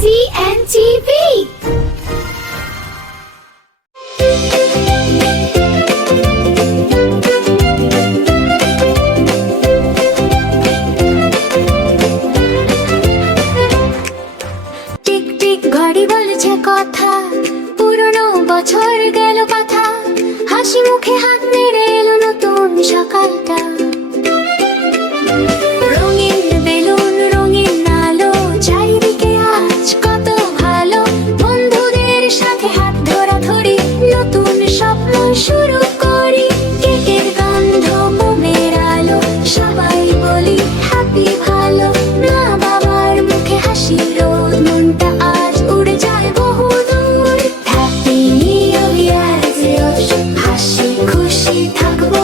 CNTV tick tick ঘড়ি বলছে কথা, পুরনো বছর গেল কথা, হাসি মুখে হাত নেড়ে এলো নতুন সকালটা। রঙিন বেলুন, রঙিন আলো, চারিদিকে আজ কত ভালো। বন্ধুদের সাথে হাত ধরাধরি নতুন স্বপ্ন শুরু করি। কেকের গন্ধ, মোমের আলো, সবাই বলি হ্যাপি ভালো। মা বাবার মুখে হাসি রোদ, মনটা আজ উড়ে যায় বহু দূর। হ্যাপি নিউ ইয়ার, হাসি খুশি থাকবো,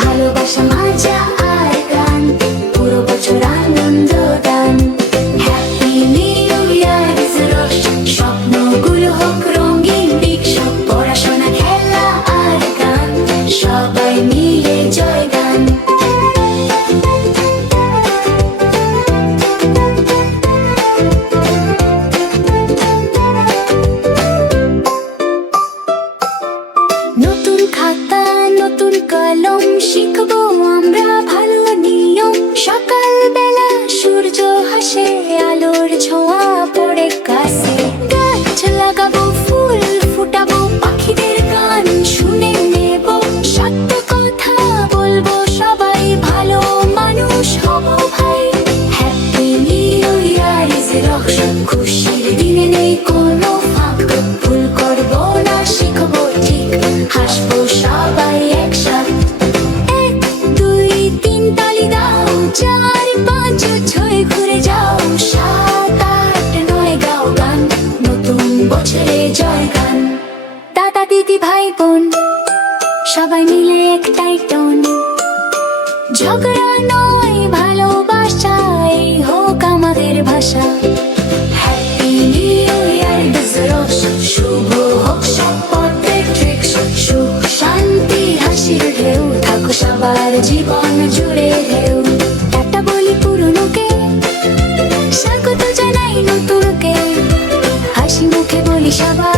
ভালোবাসা মজা আর গান, পুরো বছর আনন্দ দান। হ্যাপি নিউ ইয়ার, স্বপ্নগুলো হোক রঙিন বিকশপ, পড়াশোনা খেলা আর গান, সবাই মিলে জয় গান। নতুন খাতা, নতুন কলম, শিখবো আমরা ভালো নিয়ম। সকালবেলা সূর্য হাসে, আলোর ছোঁয়া পড়ে কাছে। গাছ লাগাবো, ফুল ফুটাবো, পাখিদের গান শুনে নেব। সত্য কথা বলবো, সবাই ভালো মানুষ হব ভাই। হ্যাপি নিউ ইয়ার, খুশির দিনে নেই কোনো ফাঁক, ভুল করবো না, শিখবো ঠিক, হাসবো সবাই একসাথে। 1 2 3 তালি দাও, 4 5 6 ঘুরে যাও, 7 8 9 গাও গান, নতুন বছরে জয় গান। দাদা দিদি ভাই বোন সবাই মিলে একটাই টোন, ঝগড়া নয় ভালোবাসাই হোক আমাদের ভাষা। হ্যাপি নিউ ইয়ার, শুভ হোক সব পথের ট্রিক্স, সুখ শান্তি হাসির ঢেউ, থাকো সবার জীবন জুড়ে ঢেউ। একটা বলি পুরনোকে, স্বাগত জানাই নতুনকে, হাসি মুখে বলি সবাই